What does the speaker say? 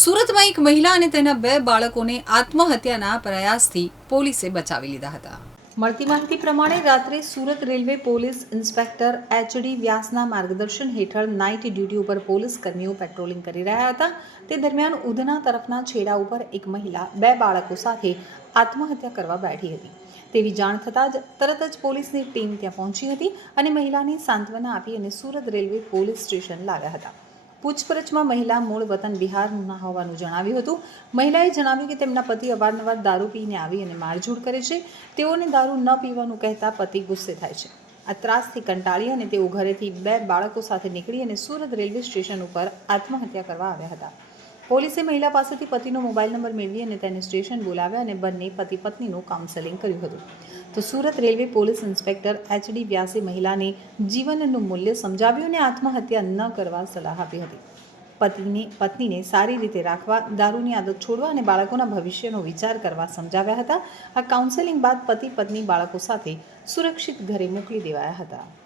સુરતમાં એક મહિલા અને તેના બે બાળકોને આત્મહત્યાના પ્રયાસથી પોલીસે બચાવી લીધા હતા. મળતી માહિતી પ્રમાણે રાત્રે Surat railway police inspector H વ્યાસના માર્ગદર્શન હેઠળ નાઇટ ડ્યુટી ઉપર પોલીસ કર્મીઓ પેટ્રોલિંગ કરી રહ્યા હતા. તે દરમિયાન ઉધના તરફના છેડા ઉપર એક મહિલા, બે બાળકો સાથે આત્મહત્યા કરવા બેઠી હતી. તેવી જાણ થતાં જ તરત જ પોલીસની ટીમ ત્યાં પહોંચી હતી અને મહિલાને સાંત્વના આપી અને સુરત રેલવે પોલીસ સ્ટેશન લાવ્યા હતા. પૂછપરછમાં મહિલા મૂળ વતન બિહારના હોવાનું જણાવ્યું હતું. મહિલાએ જણાવ્યું કે તેમના પતિ અવારનવાર દારૂ પીને આવી અને મારઝૂડ કરે છે. તેઓને દારૂ ન પીવાનું કહેતા પતિ ગુસ્સે થાય છે. આ ત્રાસથી કંટાળી અને તેઓ ઘરેથી બે બાળકો સાથે નીકળી અને સુરત રેલવે સ્ટેશન ઉપર આત્મહત્યા કરવા આવ્યા હતા. પોલીસે મહિલા પાસેથી પતિનો મોબાઈલ નંબર મેળવી અને તેને સ્ટેશન બોલાવ્યા અને બંને પતિ પત્નીનું કાઉન્સેલિંગ કર્યું હતું. તો Surat railway police inspector H D મહિલાને જીવનનું મૂલ્ય સમજાવ્યું અને આત્મહત્યા ન કરવા સલાહ આપી હતી. પતિને, પત્નીને સારી રીતે રાખવા, દારૂની આદત છોડવા અને બાળકોના ભવિષ્યનો વિચાર કરવા સમજાવ્યા હતા. આ કાઉન્સેલિંગ બાદ પતિ પત્ની બાળકો સાથે સુરક્ષિત ઘરે મોકલી દેવાયા હતા.